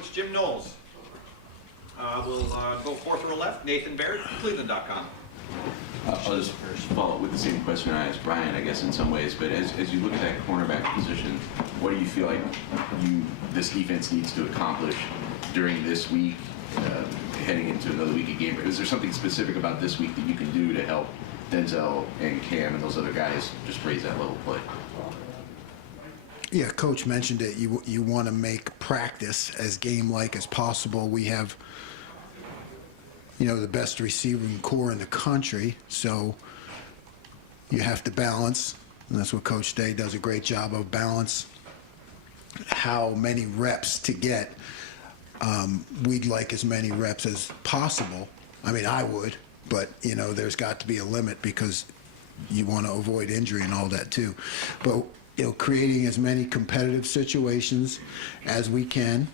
Coach Jim Knowles. We'll go fourth row left. Nathan Baird, Cleveland.com. I'll just follow up with the same question I asked Brian, I guess, in some ways. But as you look at that cornerback position, what do you feel like this defense needs to accomplish during this week, heading into another week of game? Is there something specific about this week that you can do to help Denzel and Cam and those other guys just raise that level of play? Yeah, Coach mentioned it. You want to make practice as game-like as possible. We have, the best receiving core in the country, so you have to balance, and that's what Coach Day does a great job of, balance how many reps to get. We'd like as many reps as possible. I mean, I would, but, there's got to be a limit because you want to avoid injury and all that too. But, creating as many competitive situations as we can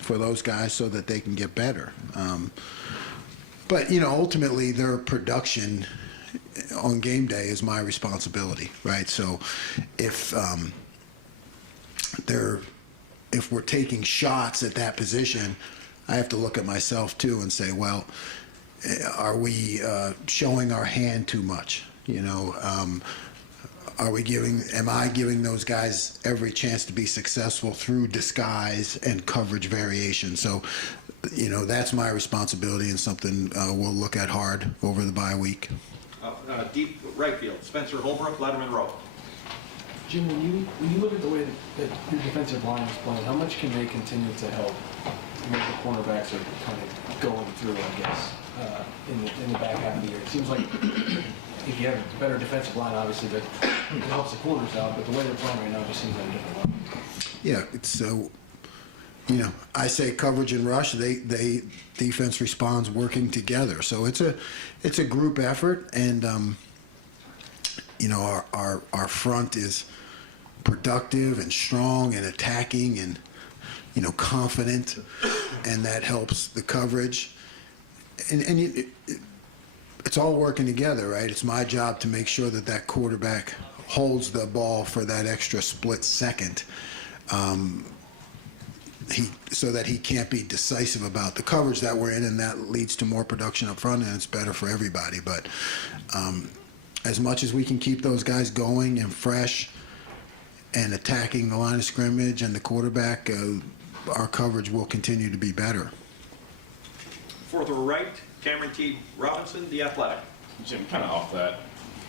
for those guys so that they can get better. But, ultimately their production on game day is my responsibility, right? So if we're taking shots at that position, I have to look at myself too and say, well, are we showing our hand too much? Am I giving those guys every chance to be successful through disguise and coverage variation? So, that's my responsibility and something we'll look at hard over the bye week. Deep right field, Spencer Holbrook, Letterman Row. Jim, when you look at the way that your defensive line is playing, how much can they continue to help when the cornerbacks are kind of going through, I guess, in the back half of the year? It seems like if you have a better defensive line, obviously that helps the corners out, but the way they're playing right now just seems like a different level. Yeah, it's so, I say coverage and rush, they defense responds working together. So it's a group effort, and our front is productive and strong and attacking and confident, and that helps the coverage. And it's all working together, right? It's my job to make sure that quarterback holds the ball for that extra split second, so that he can't be decisive about the coverage that we're in, and that leads to more production up front, and it's better for everybody. But as much as we can keep those guys going and fresh and attacking the line of scrimmage and the quarterback, our coverage will continue to be better. Fourth row right, Cameron T. Robinson, The Athletic. Jim, kind of off that,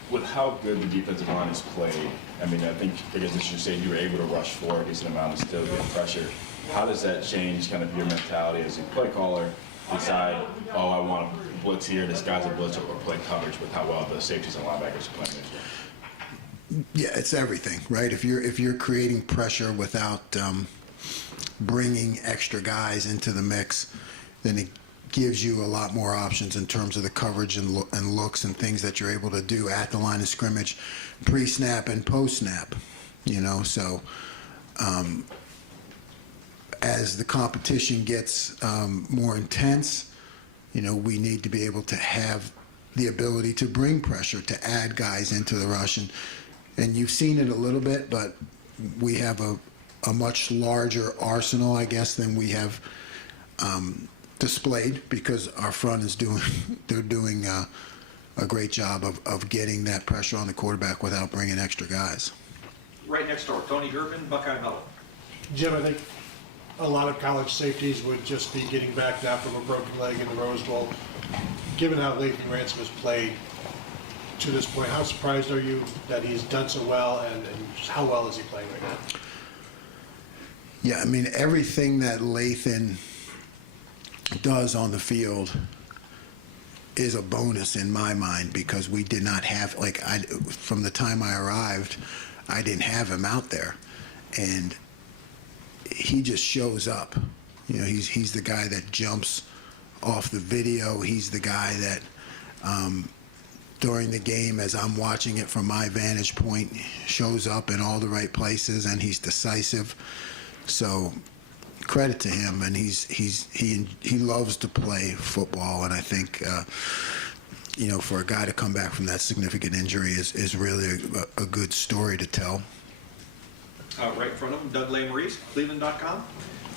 with how good the defensive line is played, I guess as you say, you were able to rush for a decent amount and still get pressure. How does that change kind of your mentality as a play caller, decide, oh, I want to blitz here, this guy's a blitz, or play coverage with how well the safeties and linebackers are playing this year? Yeah, it's everything, right? If you're creating pressure without bringing extra guys into the mix, then it gives you a lot more options in terms of the coverage and looks and things that you're able to do at the line of scrimmage, pre-snap and post-snap. So as the competition gets more intense, we need to be able to have the ability to bring pressure, to add guys into the rush. And you've seen it a little bit, but we have a much larger arsenal, I guess, than we have displayed, because our front is doing a great job of getting that pressure on the quarterback without bringing extra guys. Right next door, Tony Gervin, Buckeye Mellow. Jim, I think a lot of college safeties would just be getting back now from a broken leg in the Rose Bowl. Given how Lathan Ransom has played to this point, how surprised are you that he's done so well, and just how well is he playing right now? Yeah, everything that Lathan does on the field is a bonus in my mind, because we did not have, from the time I arrived, I didn't have him out there, and he just shows up. He's the guy that jumps off the video. He's the guy that during the game, as I'm watching it from my vantage point, shows up in all the right places, and he's decisive. So credit to him, and he loves to play football, and I think for a guy to come back from that significant injury is really a good story to tell. Right in front of him, Doug Lesmerises, Cleveland.com.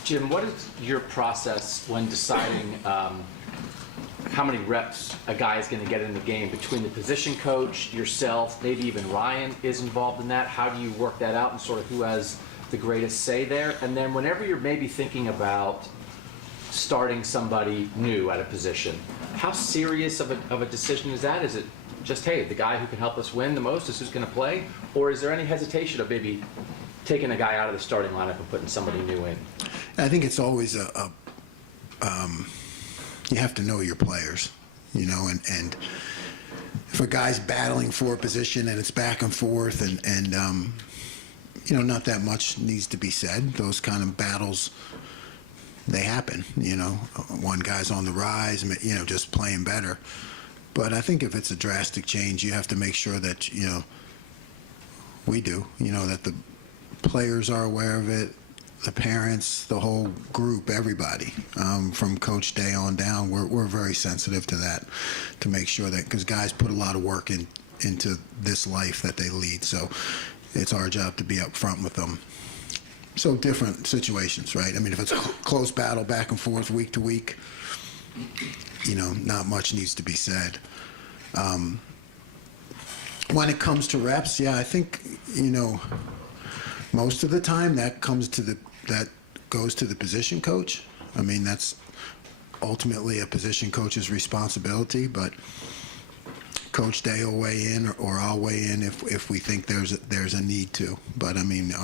Jim, what is your process when deciding how many reps a guy is going to get in the game between the position coach, yourself, maybe even Ryan is involved in that? How do you work that out and sort of who has the greatest say there? And then whenever you're maybe thinking about starting somebody new at a position, how serious of a decision is that? Is it just, hey, the guy who can help us win the most is who's going to play? Or is there any hesitation of maybe taking a guy out of the starting lineup and putting somebody new in? I think it's always you have to know your players, and if a guy's battling for a position and it's back and forth and not that much needs to be said. Those kind of battles, they happen, one guy's on the rise, just playing better. But I think if it's a drastic change, you have to make sure that, we do, that the players are aware of it, the parents, the whole group, everybody, from Coach Day on down. We're very sensitive to that, to make sure that, because guys put a lot of work into this life that they lead. So it's our job to be up front with them. So different situations, right? I mean, if it's a close battle back and forth week to week, not much needs to be said. When it comes to reps, I think, most of the time that goes to the position coach. I mean, that's ultimately a position coach's responsibility, but Coach Day will weigh in, or I'll weigh in if we think there's a need to. But I mean,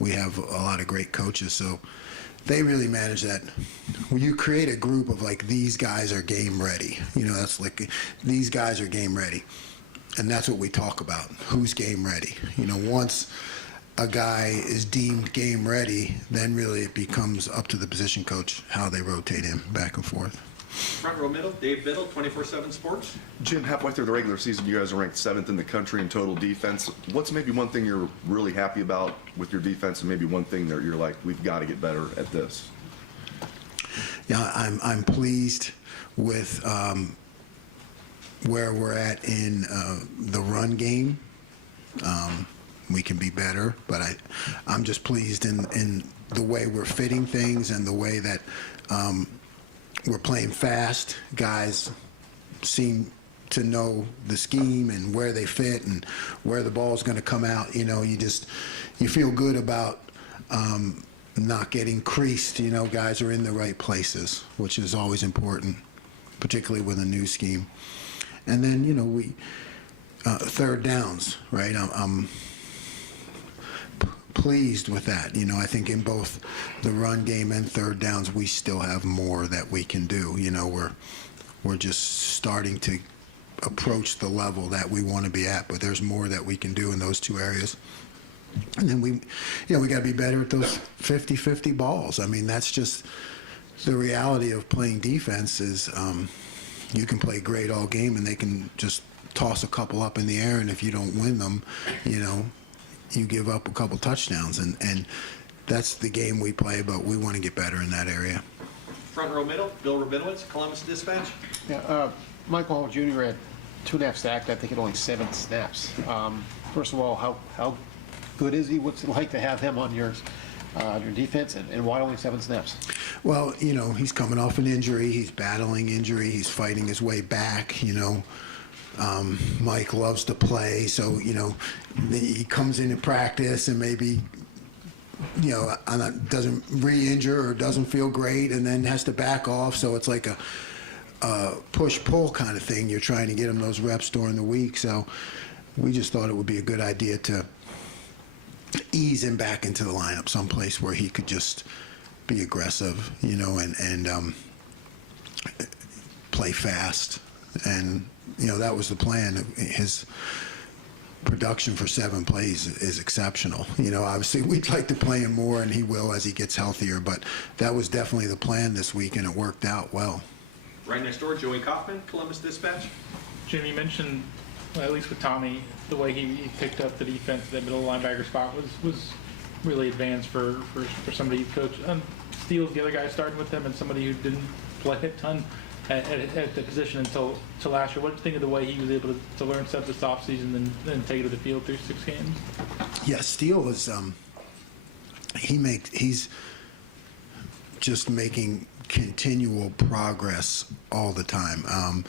we have a lot of great coaches, so they really manage that. When you create a group of like, these guys are game ready, that's like, these guys are game ready, and that's what we talk about. Who's game ready? Once a guy is deemed game ready, then really it becomes up to the position coach how they rotate him back and forth. Front row middle, Dave Biddle, 24/7 Sports. Jim, halfway through the regular season, you guys are ranked 7th in the country in total defense. What's maybe one thing you're really happy about with your defense, and maybe one thing that you're like, we've got to get better at this? Yeah, I'm pleased with where we're at in the run game. We can be better, but I'm just pleased in the way we're fitting things and the way that we're playing fast. Guys seem to know the scheme and where they fit and where the ball's going to come out. You feel good about not getting creased. Guys are in the right places, which is always important, particularly with a new scheme. And then, we third downs, right? I'm pleased with that. I think in both the run game and third downs, we still have more that we can do. We're just starting to approach the level that we want to be at, but there's more that we can do in those two areas. And then we got to be better at those 50-50 balls. I mean, that's just the reality of playing defense is you can play great all game and they can just toss a couple up in the air, and if you don't win them, you give up a couple touchdowns, and that's the game we play, but we want to get better in that area. Front row middle, Bill Rabinowitz, Columbus Dispatch. Yeah, Michael Hall Jr. had 2.5 sacked, I think, at only 7 snaps. First of all, how good is he? What's it like to have him on your defense, and why only 7 snaps? Well, he's coming off an injury. He's battling injury. He's fighting his way back, Mike loves to play, so, he comes into practice and maybe, doesn't re-injure or doesn't feel great and then has to back off. So it's like a push-pull kind of thing. You're trying to get him those reps during the week. So we just thought it would be a good idea to ease him back into the lineup, someplace where he could just be aggressive, and play fast. And that was the plan. His production for 7 plays is exceptional. Obviously we'd like to play him more, and he will as he gets healthier, but that was definitely the plan this week, and it worked out well. Right next door, Joey Kaufman, Columbus Dispatch. Jim, you mentioned, well, at least with Tommy, the way he picked up the defense, that middle linebacker spot was really advanced for somebody you coach. Steele's the other guy starting with him, and somebody who didn't play a ton at the position until last year. What do you think of the way he was able to learn stuff this offseason and then take it to the field through 6 games? Yeah, Steele is just making continual progress all the time.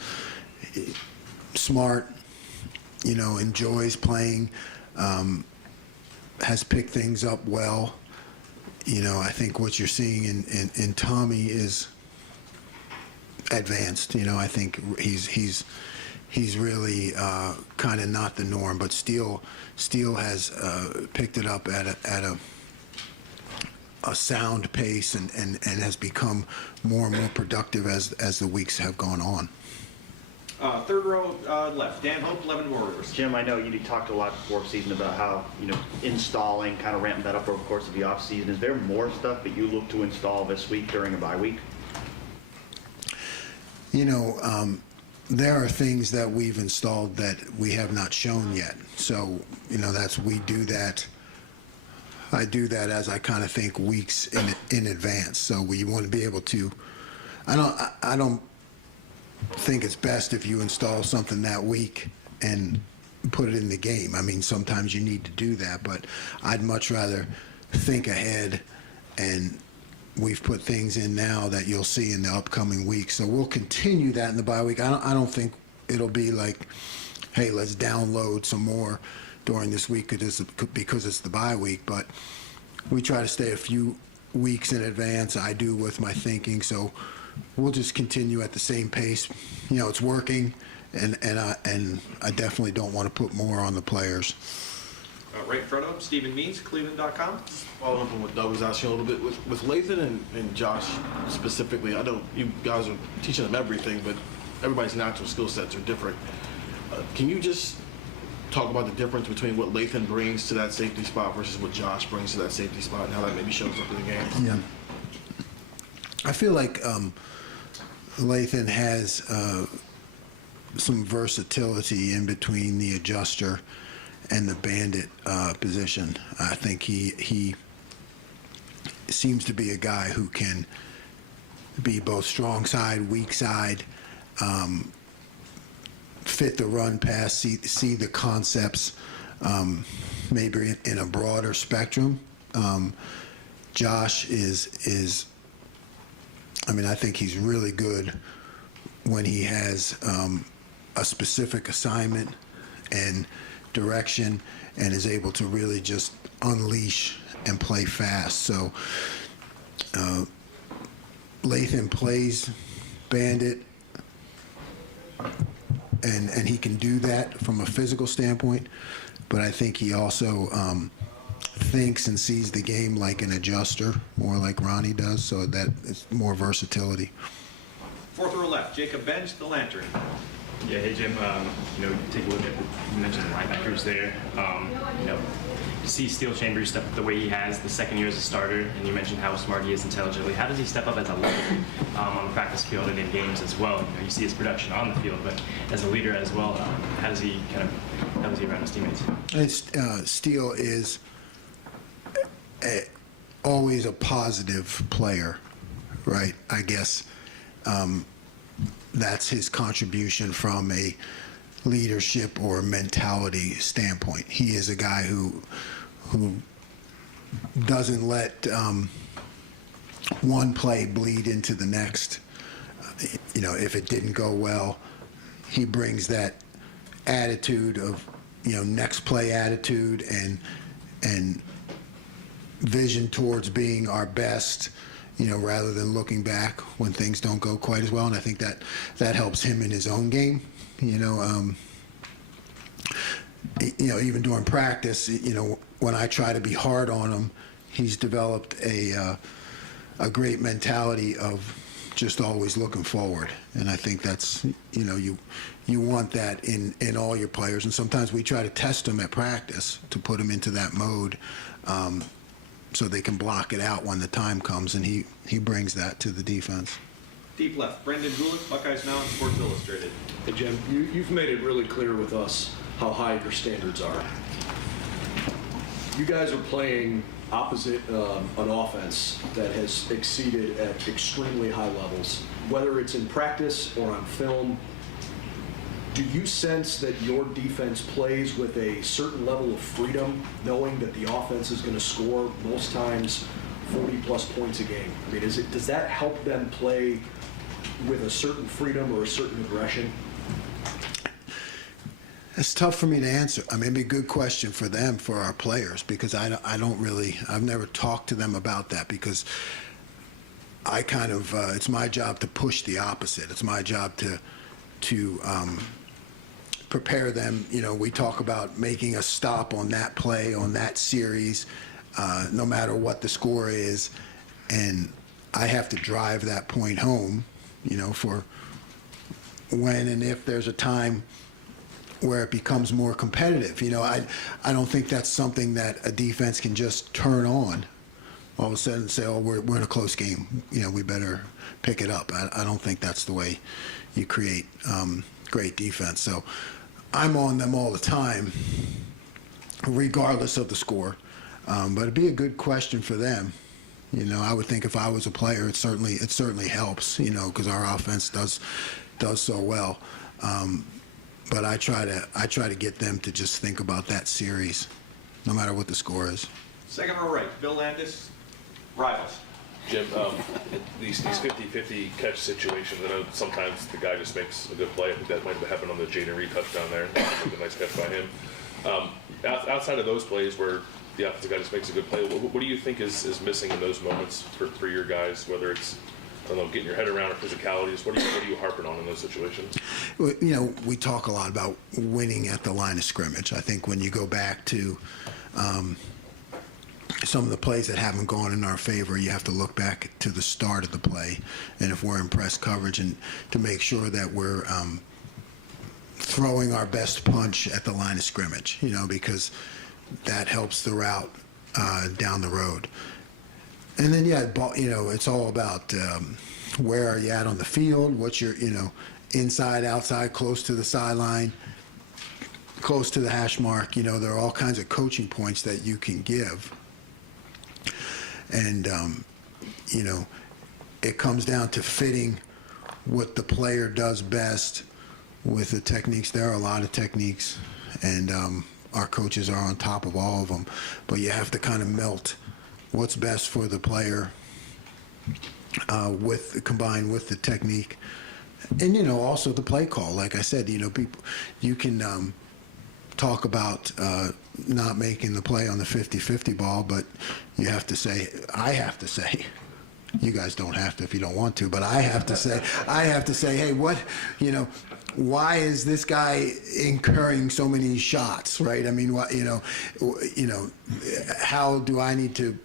Smart, enjoys playing, has picked things up well. I think what you're seeing in Tommy is advanced. I think he's really kind of not the norm, but Steele has picked it up at a sound pace and has become more and more productive as the weeks have gone on. Third row left, Dan Hope, Lebanon Warriors. Jim, I know you talked a lot before season about how, installing, kind of ramping that up over the course of the off season. Is there more stuff that you look to install this week during a bye week? There are things that we've installed that we have not shown yet. So, we do that. I do that as I kind of think weeks in advance. So we want to be able to, I don't think it's best if you install something that week and put it in the game. I mean, sometimes you need to do that, but I'd much rather think ahead, and we've put things in now that you'll see in the upcoming weeks. So we'll continue that in the bye week. I don't think it'll be like, hey, let's download some more during this week because it's the bye week, but we try to stay a few weeks in advance. I do with my thinking, so we'll just continue at the same pace. It's working, and I definitely don't want to put more on the players. Right in front of him, Stephen Means, Cleveland.com. Following up on what Doug was asking a little bit, with Lathan and Josh specifically, I know you guys are teaching them everything, but everybody's natural skill sets are different. Can you just talk about the difference between what Lathan brings to that safety spot versus what Josh brings to that safety spot, and how that maybe shows up in the game? Yeah. I feel like Lathan has some versatility in between the adjuster and the bandit position. I think he seems to be a guy who can be both strong side, weak side, fit the run pass, see the concepts, maybe in a broader spectrum. Josh is I think he's really good when he has a specific assignment and direction, and is able to really just unleash and play fast. So Lathan plays bandit, and he can do that from a physical standpoint, but I think he also thinks and sees the game like an adjuster, more like Ronnie does, so that it's more versatility. Fourth row left, Jacob Bench, The Lantern. Yeah, hey Jim, take a look at you mentioned the linebackers there. To see Steel Chambers step up the way he has the second year as a starter, and you mentioned how smart he is intelligently. How does he step up as a leader on the practice field and in games as well? You see his production on the field, but as a leader as well, how does he around his teammates? Steel is always a positive player, right? I guess that's his contribution from a leadership or mentality standpoint. He is a guy who doesn't let one play bleed into the next. If it didn't go well, he brings that attitude of next play attitude and vision towards being our best, rather than looking back when things don't go quite as well. And I think that helps him in his own game. Even during practice, when I try to be hard on him, he's developed a great mentality of just always looking forward. And I think that's, you want that in all your players. And sometimes we try to test them at practice to put them into that mode, so they can block it out when the time comes, and he brings that to the defense. Deep left, Brendan Gulick, Buckeyes Now, and Sports Illustrated. Hey Jim, you've made it really clear with us how high your standards are. You guys are playing opposite an offense that has exceeded at extremely high levels, whether it's in practice or on film. Do you sense that your defense plays with a certain level of freedom, knowing that the offense is going to score most times 40-plus points a game? I mean, does that help them play with a certain freedom or a certain aggression? It's tough for me to answer. I mean, it'd be a good question for them, for our players, because I've never talked to them about that, because I kind of, it's my job to push the opposite. It's my job to prepare them. You know, we talk about making a stop on that play, on that series, no matter what the score is, and I have to drive that point home, you know, for when and if there's a time where it becomes more competitive. You know, I don't think that's something that a defense can just turn on all of a sudden and say, oh, we're in a close game, you know, we better pick it up. I don't think that's the way you create great defense. So I'm on them all the time, regardless of the score. But it'd be a good question for them. You know, I would think if I was a player, it certainly helps, you know, because our offense does so well. But I try to get them to just think about that series, no matter what the score is. Second row right, Bill Landis, Rivals. Jim, these 50-50 catch situations, I know sometimes the guy just makes a good play. I think that might have happened on the Jaden Reed touchdown there. A nice catch by him. Outside of those plays where the offensive guy just makes a good play, what do you think is missing in those moments for your guys, whether it's, I don't know, getting your head around or physicalities? What are you harping on in those situations? You know, we talk a lot about winning at the line of scrimmage. I think when you go back to some of the plays that haven't gone in our favor, you have to look back to the start of the play, and if we're in press coverage, and to make sure that we're throwing our best punch at the line of scrimmage, you know, because that helps the route down the road. And then, yeah, you know, it's all about where are you at on the field, what's your, you know, inside, outside, close to the sideline, close to the hash mark. You know, there are all kinds of coaching points that you can give. And, you know, it comes down to fitting what the player does best with the techniques. There are a lot of techniques, and our coaches are on top of all of them. But you have to kind of melt what's best for the player combined with the technique. And, you know, also the play call. Like I said, you know, you can talk about not making the play on the 50-50 ball, but I have to say, you guys don't have to if you don't want to, but I have to say, hey, what, you know, why is this guy incurring so many shots, right? I mean, what, you know, how do I need to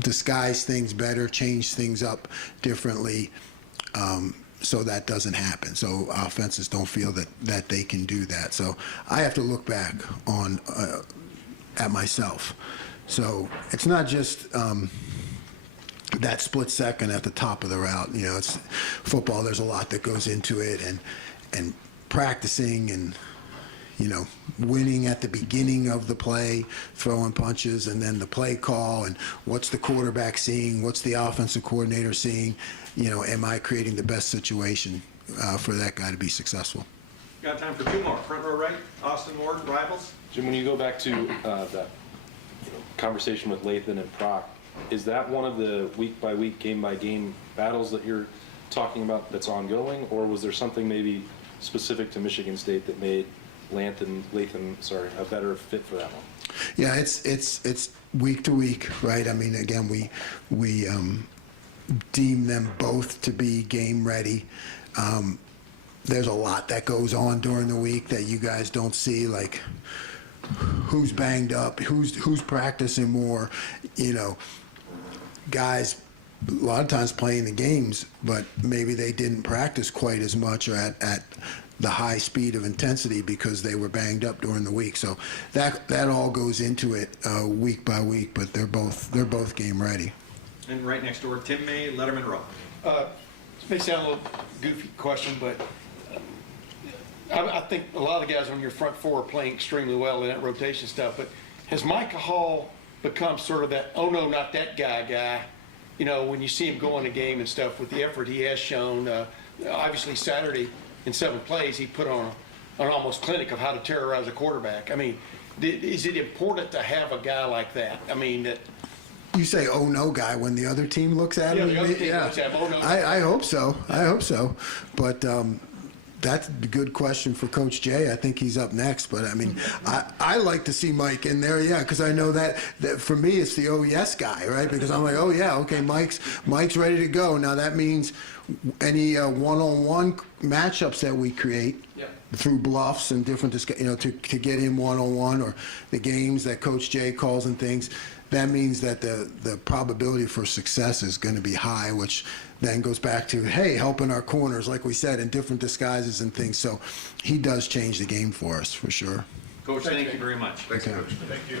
disguise things better, change things up differently, so that doesn't happen, so offenses don't feel that they can do that. So I have to look back on at myself. So it's not just that split second at the top of the route. You know, it's football. There's a lot that goes into it, and practicing, and, you know, winning at the beginning of the play, throwing punches, and then the play call, and what's the quarterback seeing, what's the offensive coordinator seeing. You know, am I creating the best situation for that guy to be successwe'll? Got time for two more. Front row right, Austin Ward, Rivals. Jim, when you go back to that conversation with Lathan and Proc, is that one of the week-by-week, game-by-game battles that you're talking about that's ongoing, or was there something maybe specific to Michigan State that made Lathan, a better fit for that one? Yeah, it's week to week, right? I mean, again, we deem them both to be game ready. There's a lot that goes on during the week that you guys don't see, like who's banged up, who's practicing more, you know, guys a lot of times playing the games, but maybe they didn't practice quite as much or at the high speed of intensity because they were banged up during the week. So that all goes into it week by week, but they're both game ready. And right next door, Tim May, Letterman Row. This may sound a little goofy question, but I think a lot of the guys on your front four are playing extremely well in that rotation stuff. But has Micah Hall become sort of that, oh no, not that guy? You know, when you see him go in a game and stuff with the effort he has shown, obviously Saturday in 7 plays, he put on an almost clinic of how to terrorize a quarterback. I mean, is it important to have a guy like that? I mean, that You say, oh no, guy, when the other team looks at Yeah, him? the other team looks at him, oh, no. I hope so. I hope so. But that's a good question for Coach Jay. I think he's up next. But, I mean, I like to see Mike in there, yeah, because I know that for me it's the oh yes guy, right? Because I'm like, oh yeah, okay, Mike's ready to go. Now that means any one-on-one matchups that we create through bluffs and different, to get him one-on-one, or the games that Coach Jay calls and things, that means that the probability for success is going to be high, which then goes back to, hey, helping our corners, like we said, in different disguises and things. So he does change the game for us, for sure. Coach, thank you very much. Okay. Thank you.